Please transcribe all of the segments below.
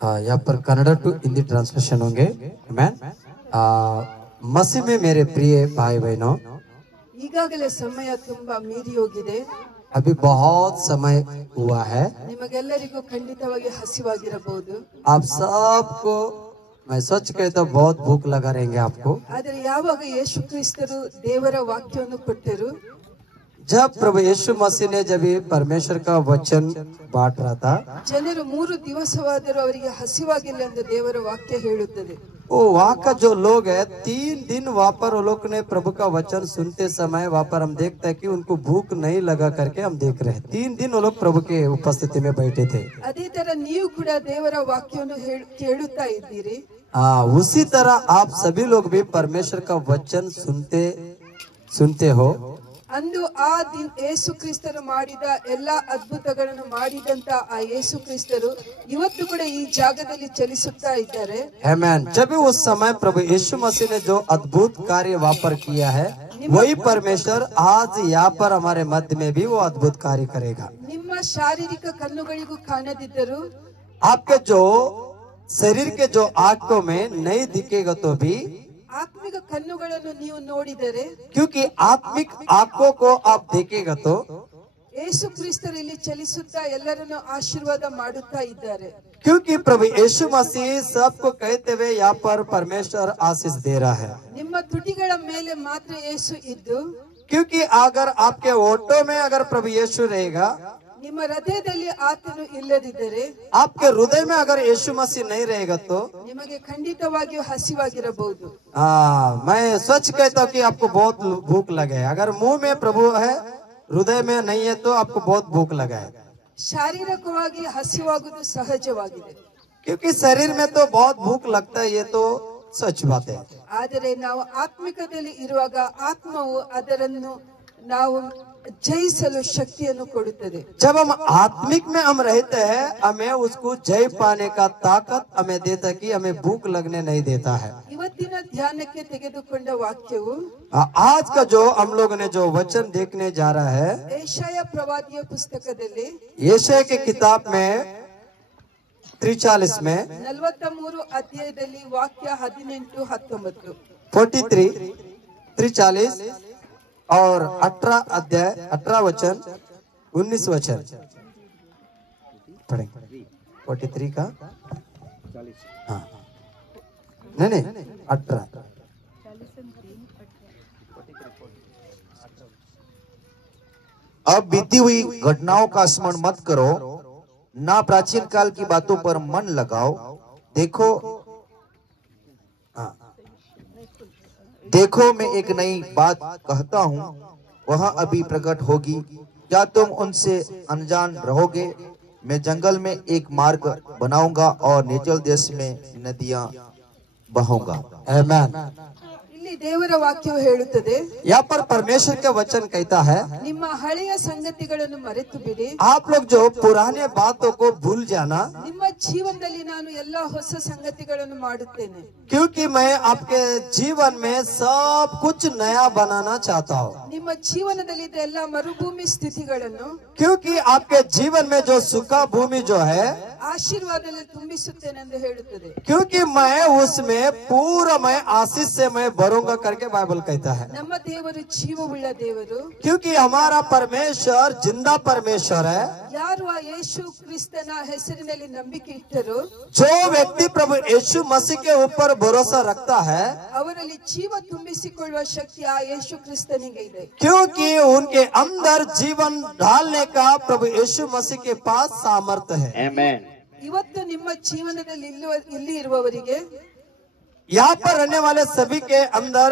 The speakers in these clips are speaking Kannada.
यहाँ पर कन्नड़ा टू हिंदी ट्रांसलेशन होंगे। आमीन। मसीह में मेरे प्रिय भाई बहनों, ಈಗಾಗಲೇ ಸಮಯ ತುಂಬಾ ಮೀರಿ ಹೋಗಿದೆ. अभी बहुत समय हुआ है। ನಿಮಗೆಲ್ಲರಿಗೂ ಖಂಡಿತವಾಗಿ ಹಸಿವಾಗಿರಬಹುದು. आप सबको मैं सच कहता हूँ बहुत भूख लगा रहेंगे आपको। ಆದರೆ ಯಾವಾಗ ಯೇಸು ಕ್ರಿಸ್ತರು ದೇವರ ವಾಕ್ಯವನ್ನು ಕೊಟ್ಟರು, जब प्रभु यीशु मसीह ने जब परमेश्वर का वचन बांट रहा था, ಜನರು 3 ದಿವಸವಾದರೂ ಅವರಿಗೆ ಹಸಿವಾಗಿಲ್ಲ ಎಂದು ದೇವರ ವಾಕ್ಯ ಹೇಳುತ್ತದೆ. वो वहाँ का जो लोग है 3 दिन वहाँ पर वो लोग ने प्रभु का वचन सुनते समय वहाँ पर हम देखते हैं कि उनको भूख नहीं लगा करके हम देख रहे हैं। 3 दिन वो लोग प्रभु के उपस्थिति में बैठे थे। ಅದೇ ತರ ನೀವು ಕೂಡ ದೇವರ ವಾಕ್ಯವನ್ನು ಕೇಳುತ್ತಾ ಇದ್ದೀರಿ. उसी तरह आप सभी लोग भी परमेश्वर का वचन सुनते हो। ಅಂದು ಆ ದಿನ ಯೇಸು ಕ್ರಿಸ್ತರು ಮಾಡಿದ ಎಲ್ಲಾ ಅದ್ಭುತಗಳನ್ನು ಮಾಡಿದಂತ ಆ ಯೇಸು ಕ್ರಿಸ್ತರು ಇವತ್ತು ಕೂಡ ಈ ಜಾಗದಲ್ಲಿ ಚಲಿಸುತ್ತಾ ಇದ್ದಾರೆ. आमीन। जब भी उस समय प्रभु यीशु मसीह ने जो अद्भुत कार्य वहाँ पर किया है, वही परमेश्वर आज यहाँ पर हमारे मध्य में भी वो अद्भुत कार्य करेगा। ನಿಮ್ಮ ಶಾರೀರಿಕ ಕಣ್ಣುಗಳಿಗೂ ಕಾಣದಿದ್ದರೂ, आपके जो शरीर के जो आंखों में नहीं दिखेगा तो भी, ಆತ್ಮಿಕ ಕಣ್ಣುಗಳನ್ನು ನೀವು ನೋಡಿದರೆ, क्योंकि आत्मिक आंखों को आप देखेगा तो ಯೇಸು ಕ್ರಿಸ್ತರು ಇಲ್ಲಿ ಚಲಿಸುತ್ತಾ ಎಲ್ಲರನ್ನು ಆಶೀರ್ವಾದ ಮಾಡುತ್ತಾ ಇದ್ದಾರೆ. क्योंकि प्रभु यीशु मसीह सबको कहते हुए यहाँ पर परमेश्वर आशीष दे रहा है। ನಿಮ್ಮ ತುಟಿಗಳ ಮೇಲೆ ಮಾತ್ರ ಯೇಸು ಇದ್ದು, क्योंकि अगर आपके ओठों में अगर प्रभु यीशु रहेगा, ನಿಮ್ಮ ಹೃದಯದಲ್ಲಿ ಆತನು ಇಲ್ಲದಿದ್ದರೆ, आपके हृदय में अगर यीशु मसीह नहीं रहेगा तो ನಿಮಗೆ ಖಂಡಿತವಾಗಿಯೂ ಹಸಿವಾಗಿರಬಹುದು. मैं सच कहता हूँ कि आपको बहुत भूख लगे। अगर मुंह में प्रभु है, हृदय में नहीं है तो आपको बहुत भूख लगा है। ಶಾರೀರಿಕವಾಗಿ ಹಸಿವಾಗುವುದು ಸಹಜವಾಗಿದೆ. क्योंकि शरीर में तो बहुत भूख लगता है, ये तो सच बात है। ಆದರೆ ನಾವು ಆತ್ಮಿಕದಲ್ಲಿ ಇರುವಾಗ ಆತ್ಮವು ಅದರನ್ನು ನಾವು ಜಯಿಸಲು ಶಕ್ತಿಯನ್ನು ಕೊಡುತ್ತದೆ. जब हम आत्मिक में हम रहते हैं, हमें उसको जय पाने का ताकत हमें देता है कि हमें भूख लगने नहीं देता है। ಇವತ್ತಿನ ಧ್ಯಾನಕ್ಕೆ ತೆಗೆದುಕೊಂಡ ವಾಕ್ಯವು आज का जो हम लोग ने जो वचन देखने जा रहा है, ಯೆಶಾಯ ಪ್ರವಾದಿಯ ಪುಸ್ತಕದಲ್ಲಿ यशायाह की किताब में 43 में 43 ಅಧ್ಯಾಯದಲ್ಲಿ ವಾಕ್ಯ 18, 19. 43, 43 और 18 अध्याय 18 वचन 19 वचन पढ़ेंगे। 43 का हाँ नहीं 18। अब बीती हुई घटनाओं का स्मरण मत करो, ना प्राचीन काल की बातों पर मन लगाओ। देखो मैं एक नई बात कहता हूँ, वह अभी प्रकट होगी। क्या तुम उनसे अनजान रहोगे? मैं जंगल में एक मार्ग बनाऊंगा और निर्जल देश में नदियां बहूंगा। आमीन। ಇಲ್ಲಿ ದೇವರ ವಾಕ್ಯವು ಹೇಳುತ್ತದೆ, यहाँ पर परमेश्वर का वचन कहता है, ನಿಮ್ಮ ಹಳೆಯ ಸಂಗತಿಗಳನ್ನು ಮರೆತು ಬಿಡಿ. आप लोग जो पुराने बातों को भूल जाना, ನಿಮ್ಮ ಜೀವನದಲ್ಲಿ ನಾನು ಎಲ್ಲಾ ಹೊಸ ಸಂಗತಿಗಳನ್ನು ಮಾಡುತ್ತೇನೆ. क्योंकि मैं आपके जीवन में सब कुछ नया बनाना चाहता हूँ। ನಿಮ್ಮ ಜೀವನದಲ್ಲಿದ್ದ ಎಲ್ಲಾ ಮರುಭೂಮಿ ಸ್ಥಿತಿಗಳನ್ನು क्योंकि आपके जीवन में जो सूखा भूमि जो है, ಆಶೀರ್ವಾದದಲ್ಲಿ ತುಂಬಿಸುತ್ತೇನೆ ಎಂದು ಹೇಳುತ್ತದೆ. क्योंकि मैं उसमें पूरा मैं आशीष से मैं भरूंगा करके बाइबल कहता है। ನಮ್ಮ ದೇವರು ಜೀವವುಳ್ಳ ದೇವರು. क्योंकि हमारा परमेश्वर जिंदा परमेश्वर है। ಯಾರು ಆ ಯೇಸು ಕ್ರಿಸ್ತನ ಹೆಸರಿನಲ್ಲಿ ನಂಬಿಕೆ ಇಟ್ಟರು, जो व्यक्ति प्रभु यीशु मसीह के ऊपर भरोसा रखता है, ಅವರಲ್ಲಿ ಜೀವ ತುಂಬಿಸಿಕೊಳ್ಳುವ ಶಕ್ತಿ ಆ ಯೇಸು ಕ್ರಿಸ್ತನಿಗೆ ಇದೆ. क्योंकि उनके अंदर जीवन ढालने का प्रभु यीशु मसीह के पास सामर्थ्य है। आमीन। ಇವತ್ತು ನಿಮ್ಮ ಜೀವನದಲ್ಲಿ ಇಲ್ಲಿ ಇರುವವರಿಗೆ, यहाँ पर रहने वाले सभी के अंदर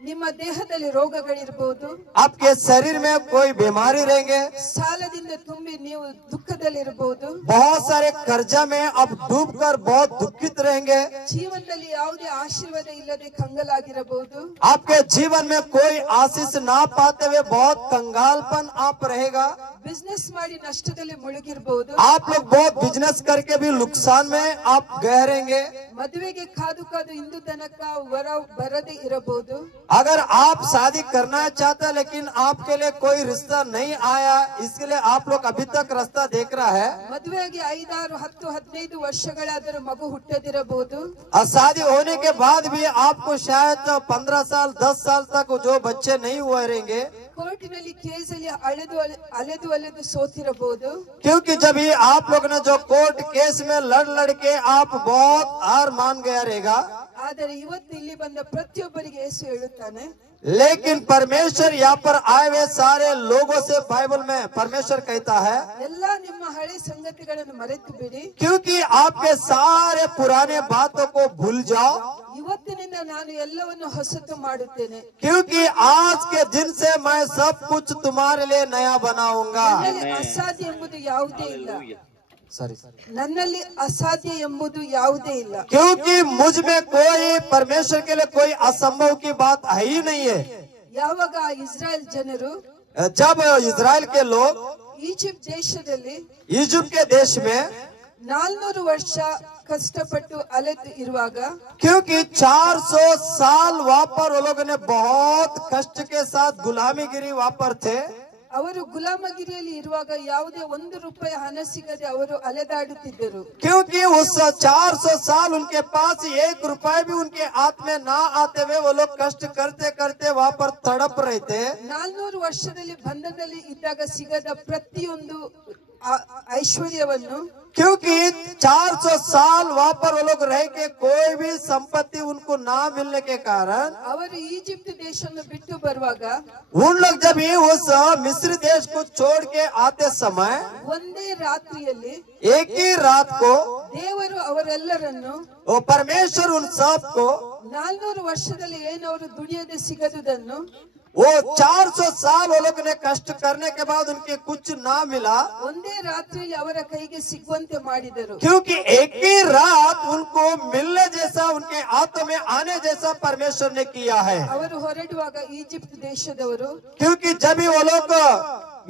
ನಿಮ್ಮ ದೇಹದಲ್ಲಿ ರೋಗಗಳಿರಬಹುದು, आपके शरीर में कोई बीमारी रहेंगे, ಸಾಲದಿಂದ ತುಂಬಿ ನೀವು ದುಃಖದಲ್ಲಿರಬಹುದು, बहुत सारे कर्जा में अब डूबकर बहुत दुखित रहेंगे, ಜೀವನದಲ್ಲಿ ಯಾವುದೇ ಆಶೀರ್ವಾದ ಇಲ್ಲದೆ ಕಂಗಲಾಗಿರಬಹುದು, आपके जीवन में कोई आशीष ना पाते हुए बहुत कंगालपन आप रहेगा, ಬಿಸ್ನೆಸ್ ಮಾಡಿ ನಷ್ಟದಲ್ಲಿ ಮುಳುಗಿರಬಹುದು, आप लोग बहुत बिजनेस करके भी नुकसान में आप गहरेंगे, ಮದುವೆಗೆ ಕಾದು ಕಾದು ಇಂದು ತನಕ ವರ ಬರದೇ ಇರಬಹುದು, अगर आप शादी करना चाहते हैं लेकिन आपके लिए कोई रिश्ता नहीं आया, इसके लिए आप लोग अभी तक रास्ता देख रहा है। ಮದುವೆಯಾಗಿ 5, 6, 10, 15 ವರ್ಷಗಳಾದರೂ ಮಗು ಹುಟ್ಟದಿರಬಹುದು। और शादी होने के बाद भी आपको शायद 15 साल 10 साल तक जो बच्चे नहीं हुए रहेंगे, ಕೋರ್ಟಿನಲ್ಲಿ ಕೇಸಲ್ಲಿ ಅಲೆದು ಸೋತಿರಬಹುದು। क्योंकि जब ये आप लोग ने जो कोर्ट केस में लड़ के आप बहुत हार मान गया रहेगा। ಆದರೆ ಇವತ್ತು ಇಲ್ಲಿ ಬಂದ ಪ್ರತಿಯೊಬ್ಬರಿಗೆ ಯೇಸು ಹೇಳುತ್ತಾನೆ, लेकिन परमेश्वर यहाँ पर आए हुए सारे लोगों से बाइबल में परमेश्वर कहता है, ಎಲ್ಲಾ ನಿಮ್ಮ ಹಳೆ ಸಂಗತಿಗಳನ್ನು ಮರೆತು ಬಿಡಿ, क्योंकि आपके सारे पुराने बातों को भूल जाओ, ಇವತ್ತಿನಿಂದ ನಾನು ಎಲ್ಲವನ್ನು ಹೊಸತು ಮಾಡುತ್ತೇನೆ। क्योंकि आज के दिन से मैं सब कुछ तुम्हारे लिए नया बनाऊंगा। ನನ್ನಲ್ಲಿ ಅಸಾಧ್ಯ ಎಂಬುದು ಯಾವುದೇ ಇಲ್ಲ, सॉरी, ನನ್ನಲ್ಲಿ असाध्य ಎಂಬುದು ಯಾವುದೇ ಇಲ್ಲ। क्योंकि मुझ में कोई परमेश्वर के लिए कोई असंभव की बात है ही नहीं है। ಯಾವಾಗ ಇಸ್ರಾಯೇಲ್ ಜನರು जब इजराइल के लोग ಈಜಿಪ್ಟ್ ದೇಶದಲ್ಲಿ इजिप्ट के देश में 400 ವರ್ಷ ಕಷ್ಟಪಟ್ಟು ಅಲೆದು ಇರುವಾಗ, क्योंकि 400 साल वहाँ पर वो लोगों ने बहुत कष्ट के साथ गुलामीगिरी वहाँ पर थे। ಅವರು ಗುಲಾಮಗಿರಿಯಲ್ಲಿ ಇರುವಾಗ ಯಾವುದೇ 1 ರೂಪಾಯಿ ಹಣ ಸಿಗದೆ ಅವರು ಅಲೆದಾಡುತ್ತಿದ್ದರು। क्योंकि उस 400 साल उनके पास 1 रुपए भी उनके हाथ में ना आते हुए वो लोग कष्ट करते करते वहाँ पर तड़प रहे थे। 400 ವರ್ಷದಲ್ಲಿ ಬಂಧನದಲ್ಲಿ ಇದ್ದಾಗ ಸಿಗದ ಪ್ರತಿಯೊಂದು ಐಶ್ವರ್ಯವನ್ನು, क्योंकि 400 साल वहाँ पर वो लोग रह के कोई भी संपत्ति उनको ना मिलने के कारण ಅವರು ಈಜಿಪ್ಟ್ ದೇಶವನ್ನು ಬಿಟ್ಟು ಬರುವಾಗ उन लोग जब ही उस मिस्र देश को छोड़ के आते समय ಒಂದೇ ರಾತ್ರಿಯಲ್ಲಿ एक ही रात को ದೇವರು ಅವರೆಲ್ಲರನ್ನು वो परमेश्वर उन सब को 400 ವರ್ಷದಲ್ಲಿ ಏನು ಅವರು ದುಡಿಯದೆ ಸಿಗದುದನ್ನು, वो 400 साल वो लोग ने कष्ट करने के बाद उनके कुछ ना मिला, ಒಂದೇ ರಾತ್ರಿಯಲ್ಲಿ ಅವರ ಕೈಗೆ ಸಿಗುವಂತೆ ಮಾಡಿದರು। क्योंकि एक ही रात उनको मिलने जैसा उनके हाथों में आने जैसा परमेश्वर ने किया है। ಅವರು ಹೊರಡುವಾಗ ಈಜಿಪ್ಟ್ ದೇಶದವರು क्योंकि जब भी वो लोग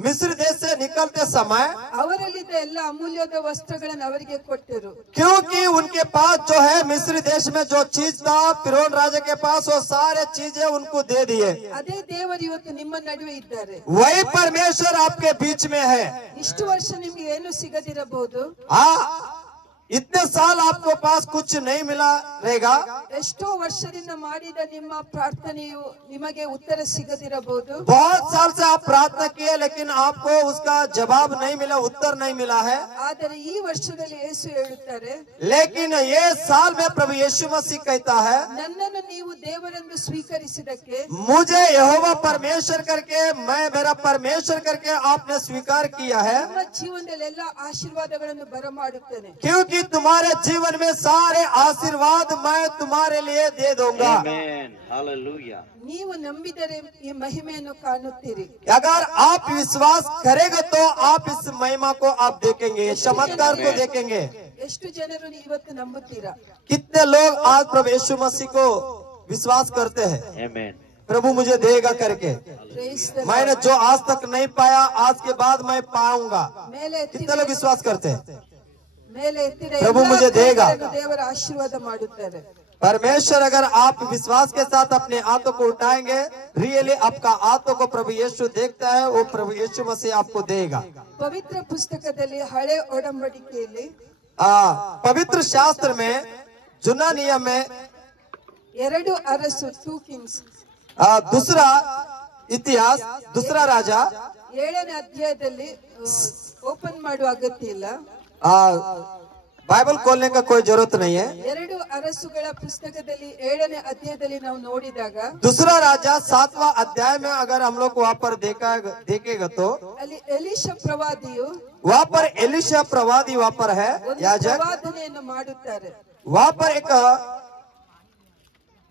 मिस्र देश से निकलते समय, ಅವರಲ್ಲಿದ್ದ ಎಲ್ಲ ಅಮೂಲ್ಯದ ವಸ್ತ್ರಗಳನ್ನು ಅವರಿಗೆ ಕೊಟ್ಟರು। क्योंकि उनके पास जो है मिस्र देश में जो चीज था फिरौन राजा के पास वो सारे चीजें उनको दे दिए। ಅದೇ ದೇವರು ಇವತ್ತು ನಿಮ್ಮ ನಡುವೆ ಇದ್ದಾರೆ। वही परमेश्वर आपके बीच में है। ಇಷ್ಟು ವರ್ಷ ನಿಮ್ಗೆ ಏನು ಸಿಗದಿರಬಹುದು, हाँ, इतने साल आपको पास कुछ नहीं मिला रहेगा, ಎಷ್ಟೋ ವರ್ಷದಿಂದ ಮಾಡಿದ ನಿಮ್ಮ ಪ್ರಾರ್ಥನೆಯು ನಿಮಗೆ ಉತ್ತರ ಸಿಗದಿರಬಹುದು। बहुत साल से आप प्रार्थना किए लेकिन आपको उसका जवाब नहीं मिला, उत्तर नहीं मिला है। ಆದರೆ ಈ ವರ್ಷದಲ್ಲಿ ಯೇಸು ಹೇಳುತ್ತಾರೆ, लेकिन ये साल में प्रभु यीशु मसीह कहता है, ನನ್ನನ್ನು ನೀವು ದೇವರೆಂದು ಸ್ವೀಕರಿಸಿದಕ್ಕೆ मुझे यहोवा परमेश्वर करके, मैं मेरा परमेश्वर करके आपने स्वीकार किया है, ನಿಮ್ಮ ಜೀವನದಲ್ಲಿ ಎಲ್ಲ ಆಶೀರ್ವಾದಗಳನ್ನು ಬರಮಾಡುತ್ತೇನೆ। क्योंकि तुम्हारे जीवन में सारे आशीर्वाद मैं तुम्हारे लिए दे दूंगा। Amen. Hallelujah. ನೀವು ನಂಬಿದರೆ ಈ ಮಹಿಮೆಯನ್ನು ಕಾಣುತ್ತೀರಿ। अगर आप विश्वास करेंगे तो आप इस महिमा को आप देखेंगे, चमत्कार को देखेंगे। ಎಷ್ಟು ಜನರು ಇವತ್ತು ನಂಬುತ್ತೀರಾ? कितने लोग आज प्रभु यीशु मसीह को विश्वास करते हैं, Amen. प्रभु मुझे देगा करके। Praise the Lord. मैंने जो आज तक नहीं पाया आज के बाद मैं पाऊंगा। ಮೇಲೆ कितने लोग विश्वास करते हैं? ಮೇಲೆ ಎತ್ತಿದ ಪ್ರಭು ಎಲ್ಲಾ ಮುझे देगा। ಕಾರ್ಯಗಳನ್ನು ದೇವರ ಆಶೀರ್ವಾದ ಮಾಡುತ್ತಾರೆ। परमेश्वर अगर आप विश्वास के साथ अपने हाथों को उठाएंगे, रियली आपका हाथों को प्रभु यीशु देखता है, वो प्रभु यीशु मसीह आपको देगा। ಪವಿತ್ರ ಪುಸ್ತಕದಲ್ಲಿ ಹಳೆ ಒಡಂಬಡಿಕೆಯಲ್ಲಿ पवित्र शास्त्र में जुना नियम में 2 ಅರಸು 2 ಕಿಂಗ್ಸ್ दूसरा इतिहास दूसरा राजा 7ನೇ ಅಧ್ಯಾಯದಲ್ಲಿ ಓಪನ್ ಮಾಡುವ ಅಗತ್ಯ ಇಲ್ಲ। बाइबल खोलने का कोई जरूरत नहीं है। 2 ಅರಸುಗಳ ಪುಸ್ತಕದಲ್ಲಿ 7ನೇ ಅಧ್ಯಾಯದಲ್ಲಿ ನಾವು ನೋಡಿದಾಗ दूसरा राजा 7वां अध्याय में अगर हम लोग वहाँ पर देखेगा तो ಅಲ್ಲಿ ಎಲಿಷಾ ಪ್ರವಾದಿಯು वहाँ पर एलिशा प्रवादी वहाँ पर है, ಒಂದು याजक ಪ್ರವಾದನೆಯನ್ನು ಮಾಡುತ್ತಾರೆ। वहाँ पर एक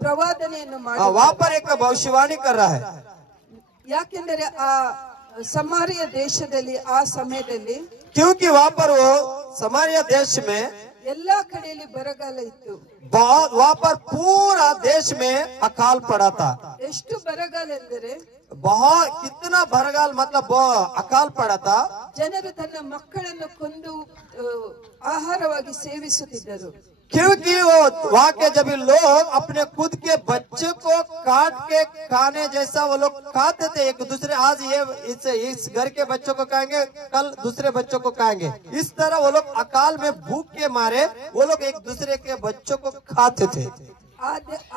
ಪ್ರವಾದನೆಯನ್ನು वहाँ पर एक भविष्यवाणी कर रहा है। ಯಾಕೆಂದರೆ ಆ ಸಮಾರ್ಯ ದೇಶದಲ್ಲಿ ಆ ಸಮಯದಲ್ಲಿ क्योंकि वहाँ पर वो समारिया देश में ಎಲ್ಲಾ ಕಡೆಯಲ್ಲಿ ಬರಗಾಲ ಇತ್ತು। वहाँ पर पूरा देश में अकाल पड़ा था। ಎಷ್ಟು ಬರಗಾಲ ಎಂದರೆ बहुत कितना बरगाल मतलब अकाल पड़ा था। ಜನರು ತನ್ನ ಮಕ್ಕಳನ್ನು ಕೊಂದು ಆಹಾರವಾಗಿ ಸೇವಿಸುತ್ತಿದ್ದರು. क्योंकि वो वहाँ के जब लोग अपने खुद के बच्चे को काट के खाने जैसा वो लोग खाते थे एक दूसरे, आज ये इस घर के बच्चों को खाएंगे, कल दूसरे बच्चों को खाएंगे, इस तरह वो लोग अकाल में भूख के मारे वो लोग एक दूसरे के बच्चों को खाते थे।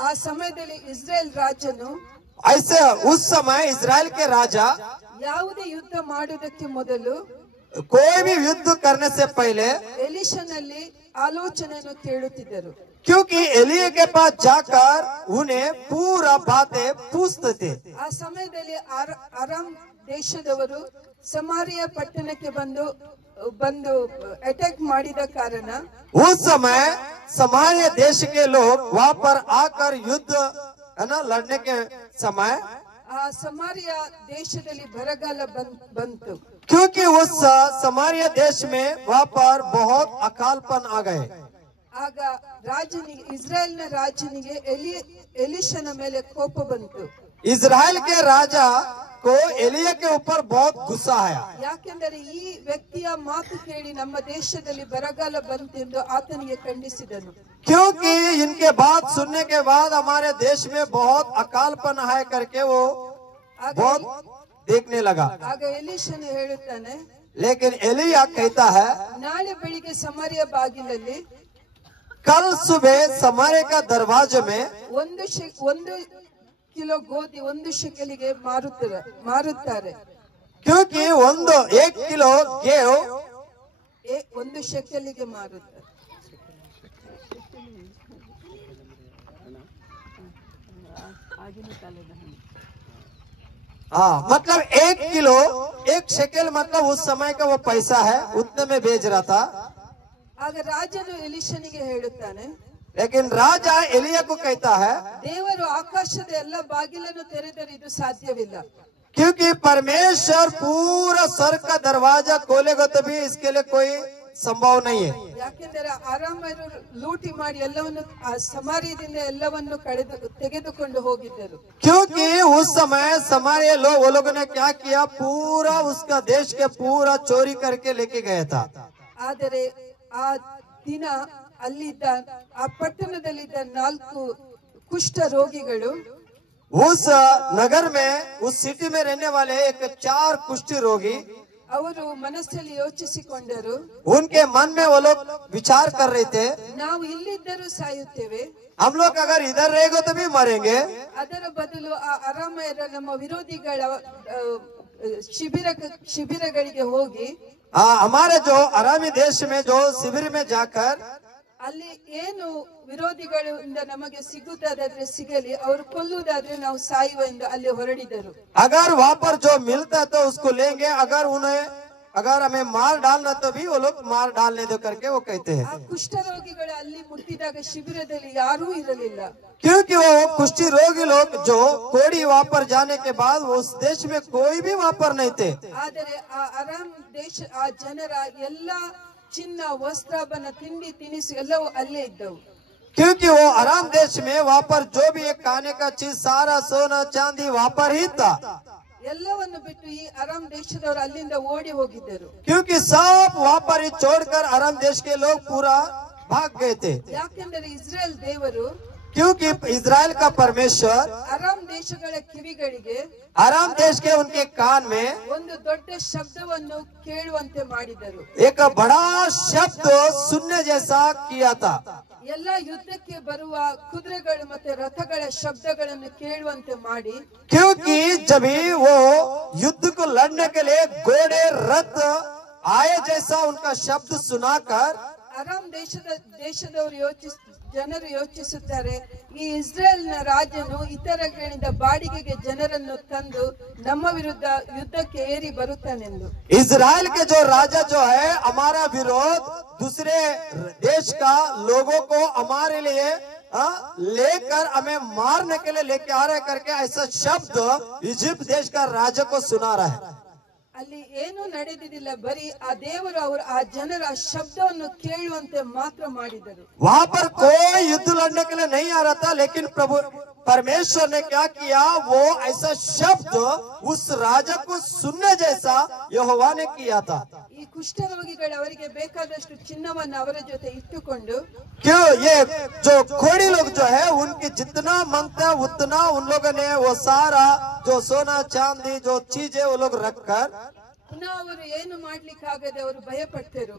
ಆ ಸಮಯದಲ್ಲಿ ಇಸ್ರೇಲ್ ರಾಜನು ऐसे उस समय इजराइल के राजा ಯಾವುದೇ ಯುದ್ಧ ಮಾಡುವುದಕ್ಕೆ ಮೊದಲು कोई भी युद्ध करने से पहले ಎಲಿಷನಲ್ಲಿ ಆಲೋಚನೆಯನ್ನು ಕೇಳುತ್ತಿದ್ದರು. क्योंकि एलिया के पास जाकर उन्हें पूरा बातें पूछते थे। ಆ ಸಮಯದಲ್ಲಿ ಅರಾಮ್ ದೇಶದವರು ಸಮಾರಿಯಾ ಪಟ್ಟಣಕ್ಕೆ ಬಂದು ಅಟ್ಯಾಕ್ ಮಾಡಿದ ಕಾರಣ उस समय समारिया देश के लोग वहाँ पर आकर युद्ध है ना लड़ने के समय ಆ ಸಮಾರಿಯಾ ದೇಶದಲ್ಲಿ ಬರಗಾಲ ಬಂತು. क्योंकि उस समारिया देश में वहाँ पर बहुत अकालपन आ गए। ಆಗ ರಾಜನಿಗೆ ಇಸ್ರಾಯೇಲ್ನ ರಾಜನಿಗೆ ಎಲಿಷನ ಮೇಲೆ ಕೋಪ ಬಂತು. इजराइल के राजा को एलिया के ऊपर बहुत गुस्सा आया। ಯಾಕೆಂದರೆ ಈ ವ್ಯಕ್ತಿಯ ಮಾತು ಕೇಳಿ ನಮ್ಮ ದೇಶದಲ್ಲಿ ಬರಗಾಲ ಬಂತೆಂದು ಆತನಿಗೆ ಖಂಡಿಸಿದನು. क्योंकि इनके बात सुनने के बाद हमारे देश में बहुत अकालपन है करके वो बहुत देखने लगा। ಆಗ ಎಲಿಷನು ಹೇಳುತ್ತಾನೆ, लेकिन एलिया कहता है ನಾಳೆ ಬೆಳಿಗ್ಗೆ ಸಮಾರಿಯ ಬಾಗಿಲಲ್ಲಿ कल सुबह समारे का दरवाजे में 1 ಕಿಲೋ ಗೋಧಿ 1 ಶೆಕೆಲಿಗೆ ಮಾರುತ್ತಾರೆ. क्योंकि 1 किलो गेहूं 1 ಶೆಕೆಲಿಗೆ ಮಾರುತ್ತಾರೆ. हाँ मतलब 1 किलो 1 शेकेल मतलब उस समय का वो पैसा है, उतने में बेच रहा था। ಆಗ ರಾಜನು ಎಲಿಷನಿಗೆ ಹೇಳುತ್ತಾನೆ, लेकिन राजा एलिया को कहता है ದೇವರು ಆಕಾಶದ ಎಲ್ಲ ಬಾಗಿಲನ್ನು ತೆರೆದರೆ ಇದು ಸಾಧ್ಯವಿಲ್ಲ. क्योंकि परमेश्वर पूरा स्वर्ग का दरवाजा खोलेगा तो भी इसके लिए कोई संभव नहीं है। ಯಾಕೆಂದರೆ ಅರಾಮರು ಲೂಟಿ ಮಾಡಿ ಎಲ್ಲವನ್ನು ಆ ಸಮಾರ್ಯದಿಂದ ಎಲ್ಲವನ್ನು ತೆಗೆದುಕೊಂಡು ಹೋಗಿದ್ದರು. क्योंकि उस समय समारिया लोग वो लोगों ने क्या किया, पूरा उसका देश के पूरा चोरी करके लेके गया था। ಆದರೆ ಆ ದಿನ ಅಲ್ಲಿದ್ದ ಆ ಪಟ್ಟಣದಲ್ಲಿದ್ದ 4 ಕುಷ್ಠ ರೋಗಿಗಳು उस नगर में उस सिटी में रहने वाले 4 कुष्ठ रोगी ಅವರು ಮನಸ್ಸಲ್ಲಿ ಯೋಚಿಸಿಕೊಂಡರು, उनके मन में वो लोग विचार कर रहे थे, ನಾವು ಇಲ್ಲಿದ್ದರೂ ಸಾಯುತ್ತೇವೆ, हम लोग अगर इधर रहेंगे तो भी मरेंगे, ಅದರ ಬದಲು ಆ ಅರಾಮಯರ ನಮ್ಮ ವಿರೋಧಿಗಳ ಶಿಬಿರಗಳಿಗೆ ಹೋಗಿ हमारे जो अरामी देश में जो शिविर में जाकर ಅಲ್ಲಿ ಏನು ವಿರೋಧಿಗಳಿಂದ ನಮಗೆ ಸಿಗುವುದಾದ್ರೆ ಸಿಗಲಿ, ಅವರು ಕೊಲ್ಲುವುದಾದ್ರೆ ನಾವು ಸಾಯುವ ಎಂದು ಅಲ್ಲಿ ಹೊರಡಿದರು. अगर वहाँ पर जो मिलता है तो उसको लेंगे, अगर हमें मार डालना तो भी वो लोग मार डालने दो करके वो कहते हैं। ಆ ಕುಷ್ಠರೋಗಿಗಳು ಅಲ್ಲಿ ಮುಟ್ಟಿದಾಗ ಶಿಬಿರದಲ್ಲಿ ಯಾರೂ ಇರಲಿಲ್ಲ. क्योंकि वो कुष्ठी रोगी लोग जो कोड़ी वहाँ पर जाने के बाद उस देश में कोई भी वहाँ पर नहीं थे। ಆದರೆ ಆ ಅರಾಮ್ ದೇಶ ಆ ಜನರ ಎಲ್ಲಾ ಚಿನ್ನ ವಸ್ತ್ರಾಭರಣ ತಿಂಡಿ ತಿನಿಸು ಎಲ್ಲವೂ ಅಲ್ಲೇ ಇದ್ದವು. क्योंकि वो आराम देश में वहाँ पर जो भी एक खाने का चीज सारा सोना चांदी वहाँ पर ही था। ಎಲ್ಲವನ್ನು ಬಿಟ್ಟು ಈ ಅರಾಮ್ ದೇಶದವರು ಅಲ್ಲಿಂದ ಓಡಿ ಹೋಗಿದ್ದರು. क्योंकि सब वहाँ पर ही छोड़कर आराम देश के लोग पूरा भाग गए थे। ಯಾಕೆಂದರೆ ಇಸ್ರೇಲ್ ದೇವರು क्योंकि इजराइल का परमेश्वर ಅರಾಮ್ ದೇಶಗಳ ಕಿವಿಗಳಿಗೆ आराम देश के उनके कान में ಒಂದು ದೊಡ್ಡ ಶಬ್ದವನ್ನು ಕೇಳುವಂತೆ ಮಾಡಿದರು. एक बड़ा शब्द सुनने जैसा किया था। ಎಲ್ಲ ಯುದ್ಧಕ್ಕೆ ಬರುವ ಕುದುರೆಗಳು ಮತ್ತೆ ರಥಗಳ ಶಬ್ದಗಳನ್ನು ಕೇಳುವಂತೆ ಮಾಡಿ, क्योंकि जब भी वो युद्ध को लड़ने के लिए घोड़े रथ आए जैसा उनका शब्द सुनाकर ಅರಾಮ್ ದೇಶದವರು ಜನರು ಯೋಚಿಸುತ್ತಾರೆ, ಈ ಇಸ್ರೇಲ್ನ ರಾಜನು ಇತರಗಳಿಂದ ಬಾಡಿಗೆಗೆ ಜನರನ್ನು ತಂದು ನಮ್ಮ ವಿರುದ್ಧ ಯುದ್ಧಕ್ಕೆ ಏರಿ ಬರುತ್ತಾನೆಂದು. इजराइल के जो राजा जो है हमारा विरोध दूसरे देश का लोगों को हमारे लिए लेकर हमें मारने के लिए लेके आ रहे करके ऐसा शब्द इजिप्ट देश का राजा को सुना रहा है। ಅಲ್ಲಿ ಏನು ನಡೆದಿದ್ದಿಲ್ಲ, ಬರೀ ಆ ದೇವರು ಅವರು ಆ ಜನರ ಶಬ್ದವನ್ನು ಕೇಳುವಂತೆ ಮಾತ್ರ ಮಾಡಿದರು. वहाँ पर कोई युद्ध लड़ने के लिए नहीं आ रहा था, लेकिन प्रभु परमेश्वर ने क्या किया, वो ऐसा शब्द उस राजा को सुनने जैसा यहोवा ने किया था। ಈ ಕುಷ್ಠರೋಗಿಗಳು ಅವರಿಗೆ ಬೇಕಾದಷ್ಟು ಚಿನ್ನವನ್ನು ಅವರ ಜೊತೆ ಇಟ್ಟುಕೊಂಡು क्यों ये जो खोड़ी लोग जो है उनकी जितना मांगता है उतना उन लोगों ने वो सारा जो सोना चांदी जो चीज है वो लोग रखकर, ಪುನಃ ಅವರು ಏನು ಮಾಡ್ಲಿಕ್ಕೆ ಆಗದೆ ಅವರು ಭಯ ಪಡ್ತರು।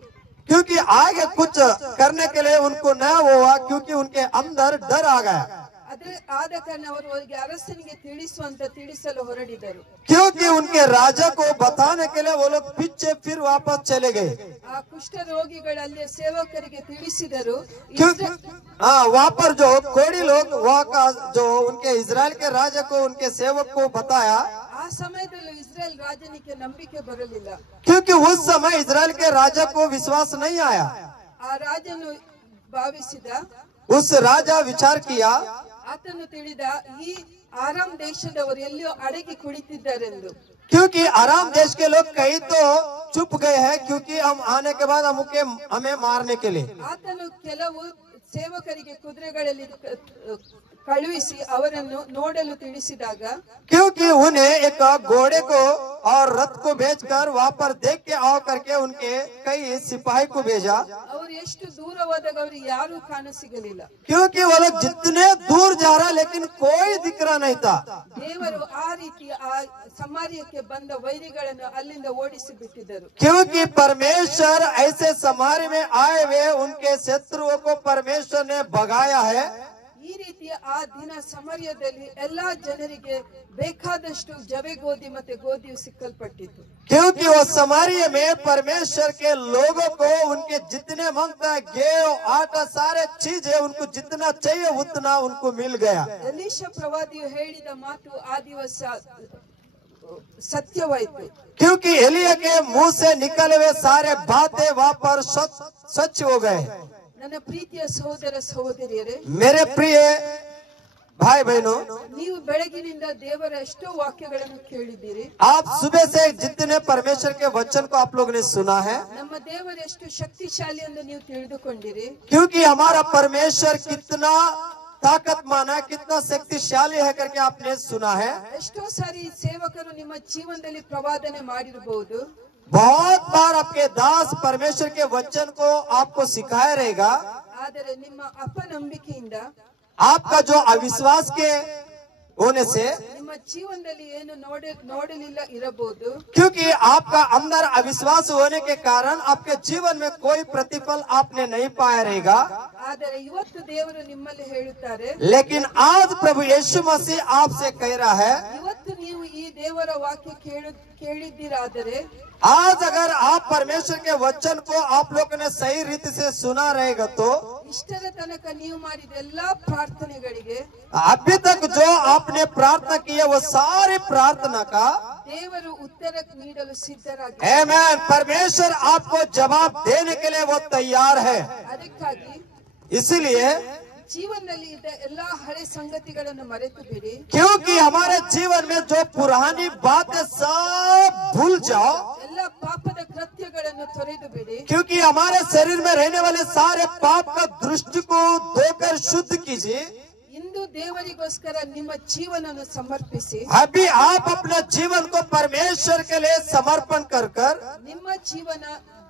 क्योंकि आगे कुछ करने के लिए उनको न हुआ, क्योंकि उनके अंदर डर आ गया। ಅದ್ರ ಆದ ಕಾರಣ ಅವರು ಅವರಿಗೆ ಅರಸನಿಗೆ ತಿಳಿಸಲು ಹೊರಡಿದರು। क्योंकि उनके राजा को बताने के लिए वो लोग पीछे फिर वापस चले गए। ಆ ಕುಷ್ಠ ರೋಗಿಗಳಲ್ಲಿ ಸೇವಕರಿಗೆ ತಿಳಿಸಿದರು। हाँ, वहाँ पर जो कोड़ी लोग वहाँ का जो उनके इजराइल के राजा को उनके सेवक को बताया। ಆ ಸಮಯದಲ್ಲಿ ಇಸ್ರೇಲ್ ರಾಜನಿಗೆ ನಂಬಿಕೆ ಬರಲಿಲ್ಲ, क्योंकि उस समय इजराइल के राजा को विश्वास नहीं आया। ಆ ರಾಜನು ಭಾವಿಸಿದ, उस राजा विचार किया, ಆತನು ತಿಳಿದ ಈ ಆರಾಮ್ ದೇಶದವರು ಎಲ್ಲಿಯೋ ಅಡಗಿ ಕುಳಿತಿದ್ದಾರೆಂದು। क्योंकि आराम देश के लोग कई तो चुप गए हैं, क्योंकि हम आने के बाद हमें मारने के लिए। ಆತನು ಕೆಲವು ಸೇವಕರಿಗೆ ಕುದುರೆಗಳಲ್ಲಿ ಕಳುಹಿಸಿ ಅವರನ್ನು ನೋಡಲು ತಿಳಿಸಿದಾಗ, क्योंकि उन्हें एक घोड़े को और रथ को भेजकर वहाँ पर देख के आओ करके उनके कई सिपाही को भेजा। ಅವರು ಎಷ್ಟು ದೂರ ಹೋದಾಗ ಅವ್ರಿಗೆ ಯಾರು ಕಾಣಸಿಗಲಿಲ್ಲ। क्योंकि वो लोग जितने दूर जा रहा लेकिन कोई दिख रहा नहीं था। ದೇವರು ಆ ರೀತಿ ಆ ಸಮಾರ್ಯಕ್ಕೆ ಬಂದ ವೈರಿಗಳನ್ನು ಅಲ್ಲಿಂದ ಓಡಿಸಿ ಬಿಟ್ಟಿದ್ದರು। क्योंकि परमेश्वर ऐसे समार्य में आए हुए उनके शत्रुओं को परमेश्वर ने भगाया है। ಈ ರೀತಿ ಆ ದಿನ ಸಮರ್ಯದಲ್ಲಿ ಎಲ್ಲಾ ಜನರಿಗೆ ಬೇಕಾದಷ್ಟು ಜವೆ ಗೋಧಿ ಮತ್ತೆ ಗೋಧಿಯು ಸಿಕ್ಕಲ್ಪಟ್ಟಿತ್ತು। क्योंकि वो समार्य में परमेश्वर के लोगों को उनके जितने मांगता है गेहूं आटा सारे चीज है, उनको जितना चाहिए उतना उनको मिल गया। ಎಲೀಷ ಪ್ರವಾದಿಯು ಹೇಳಿದ ಮಾತು ಆ ದಿವಸ ಸತ್ಯವಾಯಿತು। क्योंकि एलिया के मुंह से निकले हुए सारे बातें वहाँ पर सच हो गए। ನನ್ನ ಪ್ರೀತಿಯ ಸಹೋದರ ಸಹೋದರಿಯರೇ, मेरे प्रिय भाई बहनों, ನೀವು ಬೆಳಗಿನಿಂದ ದೇವರ ಎಷ್ಟೋ ವಾಕ್ಯಗಳನ್ನು ಕೇಳಿದ್ದೀರಿ। आप सुबह से जितने परमेश्वर के वचन को आप लोगों ने सुना है, ನಮ್ಮ ದೇವರು ಎಷ್ಟು ಶಕ್ತಿಶಾಲಿ ಎಂದು ನೀವು ತಿಳಿದುಕೊಂಡಿರಿ। क्योंकि हमारा परमेश्वर कितना ताकतमान है, कितना शक्तिशाली है करके आपने सुना है। ಎಷ್ಟೋ ಸಾರಿ ಸೇವಕರು ನಿಮ್ಮ ಜೀವನದಲ್ಲಿ ಪ್ರವಾದನೆ ಮಾಡಿರಬಹುದು, बहुत बार आपके दास परमेश्वर के वचन को आपको सिखाया रहेगा, ಆದರೆ ನಿಮ್ಮ ಅಪನಂಬಿಕೆಯಿಂದ आपका जो अविश्वास के होने से, ನಿಮ್ಮ ಜೀವನದಲ್ಲಿ ಏನು ನೋಡಲಿಲ್ಲ ಇರಬಹುದು। क्योंकि आपका अंदर अविश्वास होने के कारण आपके जीवन में कोई प्रतिफल आपने नहीं पाया रहेगा। ಆದರೆ ಇವತ್ತು ದೇವರು ನಿಮ್ಮಲ್ಲಿ ಹೇಳುತ್ತಾರೆ, लेकिन आज प्रभु यीशु मसीह आपसे कह रहा है, ಇವತ್ತು ನೀವು ಈ ದೇವರ ವಾಕ್ಯ ಕೇಳಿದ್ದೀರಾದರೆ, आज अगर आप परमेश्वर के वचन को आप लोगों ने सही रीति से सुना रहेगा तो ಇಷ್ಟರ ತನಕ ನೀವು ಮಾಡಿದ ಎಲ್ಲಾ ಪ್ರಾರ್ಥನೆಗಳಿಗೆ अभी तक जो आपने प्रार्थना की है वो सारी प्रार्थना का ದೇವರು ಉತ್ತರ ನೀಡಲು ಸಿದ್ಧರಾಗಿದ್ದಾರೆ। आमेन, परमेश्वर आपको जवाब देने के लिए वो तैयार है। ಅದಕ್ಕಾಗಿ इसलिए ಜೀವನದಲ್ಲಿ ಇದ್ದ ಎಲ್ಲಾ ಹಳೆ ಸಂಗತಿಗಳನ್ನು ಮರೆತು ಬಿಡಿ। क्योंकि हमारे जीवन में जो पुरानी बातें सब भूल जाओ, ಎಲ್ಲಾ ಪಾಪದ ಕೃತ್ಯಗಳನ್ನು ತೊರೆದು ಬಿಡಿ। क्योंकि हमारे शरीर में रहने वाले सारे पाप का दृष्टि को धोकर शुद्ध कीजिए। ಇಂದು ದೇವರಿಗೋಸ್ಕರ ನಿಮ್ಮ ಜೀವನವನ್ನು ಸಮರ್ಪಿಸಿ, अभी आप अपने जीवन को परमेश्वर के लिए समर्पण कर कर ನಿಮ್ಮ ಜೀವನ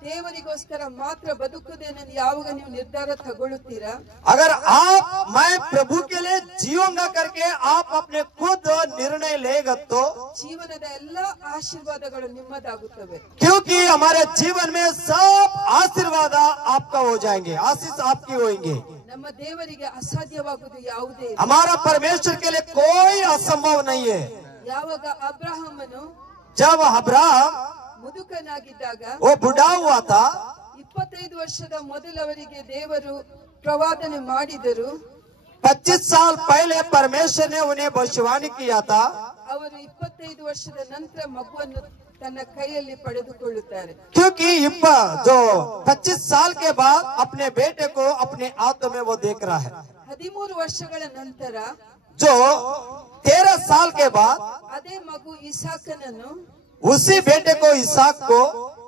ದೇವರಿಗೋಸ್ಕರ ಮಾತ್ರ ಬದುಕುವುದೇನೆಂದು ಯಾವಾಗ ನೀವು ನಿರ್ಧಾರ ತಗೊಳ್ಳುತ್ತೀರಾ, अगर आप मैं प्रभु के लिए जीऊंगा करके आप अपने खुद निर्णय लेगा तो, ಜೀವನದ ಎಲ್ಲಾ ಆಶೀರ್ವಾದಗಳು ನಿಮ್ಮದಾಗುತ್ತವೆ। क्योंकि हमारे जीवन में सब आशीर्वाद आपका हो जाएंगे, आशीष आपकी होंगे। ನಮ್ಮ ದೇವರಿಗೆ ಅಸಾಧ್ಯವಾಗುವುದು ಯಾವುದೇ ಇಲ್ಲ। हमारा परमेश्वर के लिए कोई असंभव नहीं है। ಯಾವಾಗ ಅಬ್ರಹಾಮನು जब अब्राहम ಮುದುಕನಾಗಿದ್ದಾಗ वो बुढ़ा हुआ था, 25 ವರ್ಷದ ಮೊದಲವರಿಗೆ ದೇವರು ಪ್ರವಾದನೆ ಮಾಡಿದರು। 25 साल पहले परमेश्वर ने उन्हें भविष्यवाणी किया था। ಅವರು 25 ವರ್ಷದ ನಂತರ ಮಗುವನ್ನು ತನ್ನ ಕೈಯಲ್ಲಿ ಪಡೆದುಕೊಳ್ಳುತ್ತಾರೆ। क्योंकि जो 25 साल के बाद अपने बेटे को अपने आत्मा में वो देख रहा है। 13 ವರ್ಷಗಳ ನಂತರ जो 13 साल के बाद ಅದೇ ಮಗು ಇಸಾಕನನ್ನು उसी बेटे को इसहाक को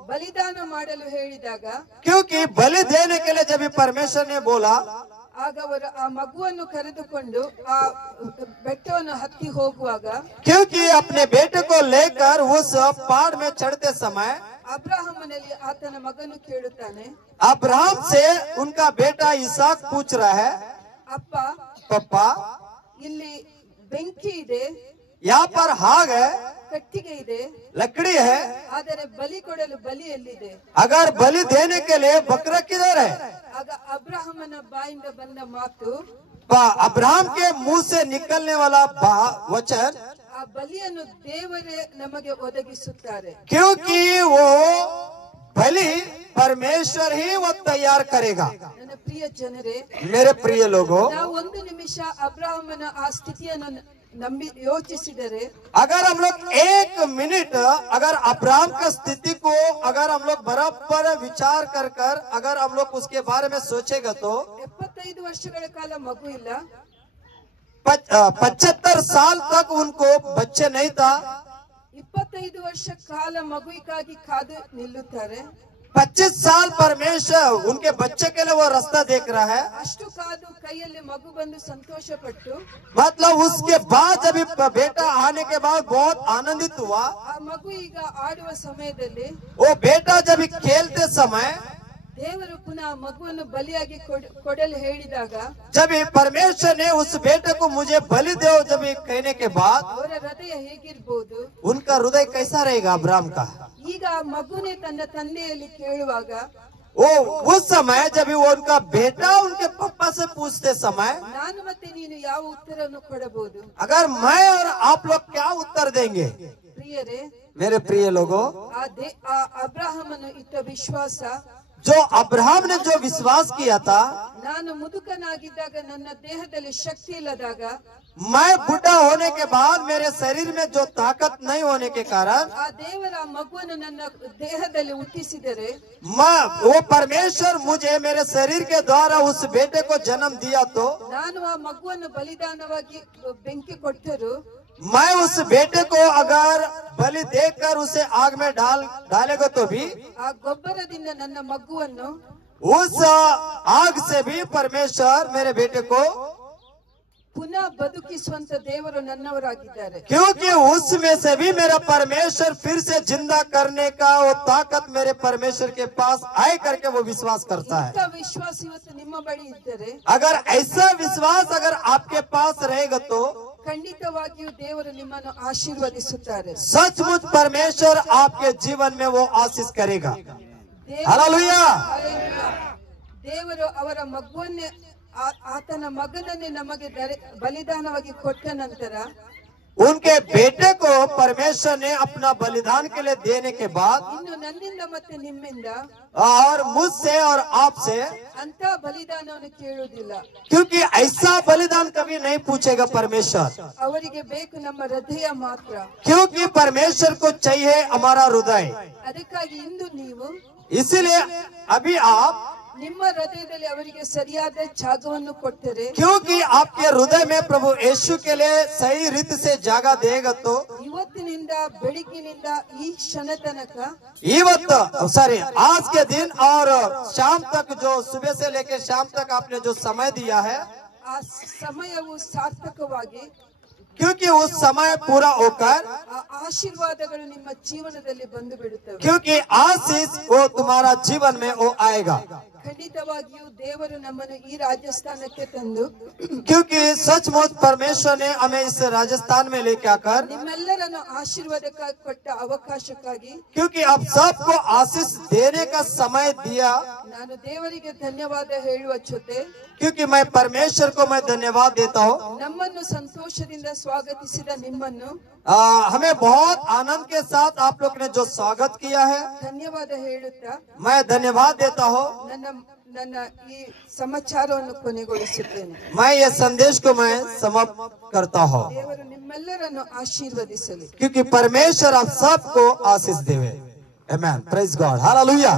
ಬಲಿದಾನ ಮಾಡಲು ಹೇಳಿದಾಗ क्योंकि बलि देने के लिए जब परमेश्वर ने बोला, ಆಗ ಅವರು ಆ ಮಗುವನ್ನು ಕರೆದುಕೊಂಡು ಆ ಬೆಟ್ಟವನ್ನು ಹತ್ತಿ ಹೋಗುವಾಗ क्योंकि अपने बेटे को लेकर उस पहाड़ में चढ़ते समय ಅಬ್ರಹಾಮನಲ್ಲಿ ಆತನ ಮಗನು ಕೇಳುತ್ತಾನೆ, अब्राहम से उनका बेटा इसाक पूछ रहा है, ಅಪ್ಪ पप्पा ಇಲ್ಲಿ ಬೆಂಕಿ ಇದೆ, यहाँ पर आग है, ಕಟ್ಟಿಗೆ ಇದೆ, लकड़ी है, ಆದರೆ ಬಲಿ ಕೊಡಲು ಬಲಿ ಎಲ್ಲಿದೆ? अगर बलि देने के लिए बकरा किधर है? ಆಗ ಅಬ್ರಹಾಮನ ಬಾಯಿಂದ ಬಂದ ಮಾತು, अब्राहम के मुंह से निकलने वाला वचन, ಆ ಬಲಿಯನ್ನು ದೇವರೇ ನಮಗೆ ಒದಗಿಸುತ್ತಾರೆ. क्योंकि वो बलि परमेश्वर ही वो तैयार करेगा। ನನ್ನ ಪ್ರಿಯ ಜನರೇ, मेरे प्रिय लोगों, ನಾವು ಒಂದು ನಿಮಿಷ ಅಬ್ರಹಾಮನ ಆ ಸ್ಥಿತಿಯನ್ನು ನಂಬಿ ಯೋಚಿಸಿದರೆ, अगर हम लोग एक मिनट अगर अब्राहम की स्थिति को अगर हम लोग बराबर विचार कर अगर हम लोग उसके बारे में सोचेगा तो 75 ವರ್ಷಗಳ ಕಾಲ ಮಗು ಇಲ್ಲ, 75 साल तक उनको बच्चे नहीं था। 25 ವರ್ಷ ಕಾಲ ಮಗುವಿಗಾಗಿ ಕಾದು ನಿಲ್ಲುತ್ತಾರೆ. 25 साल परमेश्वर उनके बच्चे के लिए वो रास्ता देख रहा है। ಅಷ್ಟು ಕಾದು ಕೈಯಲ್ಲಿ ಮಗು ಬಂದು ಸಂತೋಷ ಪಟ್ಟು, मतलब उसके बाद जब बेटा आने के बाद बहुत आनंदित हुआ। ಆ ಮಗು ಈಗ ಆಡುವ ಸಮಯದಲ್ಲಿ वो बेटा जब खेलते समय ದೇವರು ಪುನಃ ಮಗುವನ್ನು ಬಲಿಯಾಗಿ ಕೊಡಲು ಹೇಳಿದಾಗ जब परमेश्वर ने उस बेटे को मुझे बलि दो जब कहने के बाद ಅವರ ಹೃದಯ ಹೇಗಿರ್ಬೋದು? उनका हृदय कैसा रहेगा अब्राहम का? ಈಗ ಆ ಮಗುನೇ ತನ್ನ ತಂದೆಯಲ್ಲಿ ಕೇಳುವಾಗ, वो उस समय जब वो उनका बेटा उनके पापा से पूछते समय ನಾನು ಮತ್ತೆ ನೀನು ಯಾವ ಉತ್ತರವನ್ನು ಕೊಡಬಹುದು? अगर मैं और आप लोग क्या उत्तर देंगे? ಪ್ರಿಯರೇ, मेरे प्रिय लोगों, ಆ ಅಬ್ರಹಾಮನು ಇಟ್ಟ ವಿಶ್ವಾಸ, जो अब्राहम ने जो विश्वास किया था, ನಾನು ಮುದುಕನಾಗಿದ್ದಾಗ ನನ್ನ ದೇಹದಲ್ಲಿ ಶಕ್ತಿ ಇಲ್ಲದಾಗ मैं बुढ़ा होने के बाद मेरे शरीर में जो ताकत नहीं होने के कारण ಆ ದೇವರ ಮಗುವನ್ನು ನನ್ನ ದೇಹದಲ್ಲಿ ಹುಟ್ಟಿಸಿದರೆ, वो परमेश्वर मुझे मेरे शरीर के द्वारा उस बेटे को जन्म दिया तो ನಾನು ಆ ಮಗುವನ್ನು ಬಲಿದಾನವಾಗಿ ಬೆಂಕಿ ಕೊಟ್ಟರು, मैं उस बेटे को अगर बलि देकर उसे आग में डालेगा तो भी ಆ ಗೊಬ್ಬರದಿಂದ ನನ್ನ ಮಗುವನ್ನು उस आग से भी परमेश्वर मेरे बेटे को, ಪುನಃ ಬದುಕಿಸುವಂತ ದೇವರು ನನ್ನವರಾಗಿದ್ದಾರೆ. क्योंकि उसमें से भी मेरा परमेश्वर फिर से जिंदा करने का वो ताकत मेरे परमेश्वर के पास आए करके वो विश्वास करता है। ಇಂಥ ವಿಶ್ವಾಸ ಇವತ್ತು ನಿಮ್ಮ ಬಳಿ ಇದ್ದರೆ अगर ऐसा विश्वास अगर आपके पास रहेगा तो ಖಂಡಿತವಾಗಿಯೂ ದೇವರು ನಿಮ್ಮನ್ನು ಆಶೀರ್ವದಿಸುತ್ತಾರೆ. सचमुच परमेश्वर आपके जीवन में वो आशीष करेगा। ದೇವರು- हालेलुया। ಹಾಲೆಲೂಯಾ. ದೇವರು ಅವರ ಮಗುವನ್ನೇ ಆತನ ಮಗನನ್ನೇ ನಮಗೆ ಬಲಿದಾನವಾಗಿ ಕೊಟ್ಟ ನಂತರ उनके बेटे को परमेश्वर ने अपना बलिदान के लिए देने के बाद ಇನ್ನು ನನ್ನಿಂದ ಮತ್ತೆ ನಿಮ್ಮಿಂದ और मुझसे और आपसे, ಅಂತ ಬಲಿದಾನವನ್ನು ಕೇಳುವುದಿಲ್ಲ. क्योंकि ऐसा बलिदान कभी नहीं पूछेगा परमेश्वर, ಅವರಿಗೆ ಬೇಕು ನಮ್ಮ ಹೃದಯ ಮಾತ್ರ. क्योंकि परमेश्वर को चाहिए हमारा हृदय। ಅದಕ್ಕಾಗಿ ಇಂದು ನೀವು इसीलिए अभी आप, ನಿಮ್ಮ ಹೃದಯದಲ್ಲಿ ಅವರಿಗೆ ಸರಿಯಾದ ಜಾಗವನ್ನು ಕೊಟ್ಟರೆ, क्योंकि आपके हृदय में प्रभु यीशु के लिए सही रीति से जगह देगा तो ಇವತ್ತಿನಿಂದ ಬೆಳಿಗ್ಗಿನಿಂದ ಈ ಕ್ಷಣ ತನಕ सॉरी आज के दिन और शाम तक, जो सुबह से लेकर शाम तक आपने जो समय दिया है, ಆ ಸಮಯವು ಸಾರ್ಥಕವಾಗಿ क्योंकि उस समय पूरा होकर, ಆ ಆಶೀರ್ವಾದಗಳು ನಿಮ್ಮ ಜೀವನದಲ್ಲಿ ಬಂದು ಬಿಡುತ್ತವೆ. क्योंकि आशीष वो तुम्हारा जीवन में वो आएगा। ಖಂಡಿತವಾಗಿಯೂ ದೇವರು ನಮ್ಮನ್ನು ಈ ರಾಜಸ್ಥಾನಕ್ಕೆ ತಂದು क्योंकि सचमुच परमेश्वर ने हमें इस राजस्थान में लेके आकर, ನಿಮ್ಮೆಲ್ಲರನ್ನು ಆಶೀರ್ವಾದಕ್ಕಾಗಿ ಕೊಟ್ಟ ಅವಕಾಶಕ್ಕಾಗಿ क्योंकि अब सबको आशीष देने का समय दिया, ನಾನು ದೇವರಿಗೆ ಧನ್ಯವಾದ ಹೇಳುವ ಜೊತೆ क्योंकि मैं परमेश्वर को मैं धन्यवाद देता हूँ। ನಮ್ಮನ್ನು ಸಂತೋಷದಿಂದ ಸ್ವಾಗತಿಸಿದ ನಿಮ್ಮನ್ನು हमें बहुत आनंद के साथ आप लोग ने जो स्वागत किया है, ಧನ್ಯವಾದ ಹೇಳುತ್ತಾ मैं धन्यवाद देता हूँ। ನನ್ನ ಈ ಸಮಾಚಾರವನ್ನು ಕೊನೆಗೊಳಿಸುತ್ತೇನೆ. मैं ये संदेश को मैं समाप्त करता हूँ, ದೇವರು ನಿಮ್ಮೆಲ್ಲರನ್ನು ಆಶೀರ್ವದಿಸಲಿ. क्योंकि परमेश्वर आप सबको आशीष देवे। आमेन। Praise God. हालेलुया।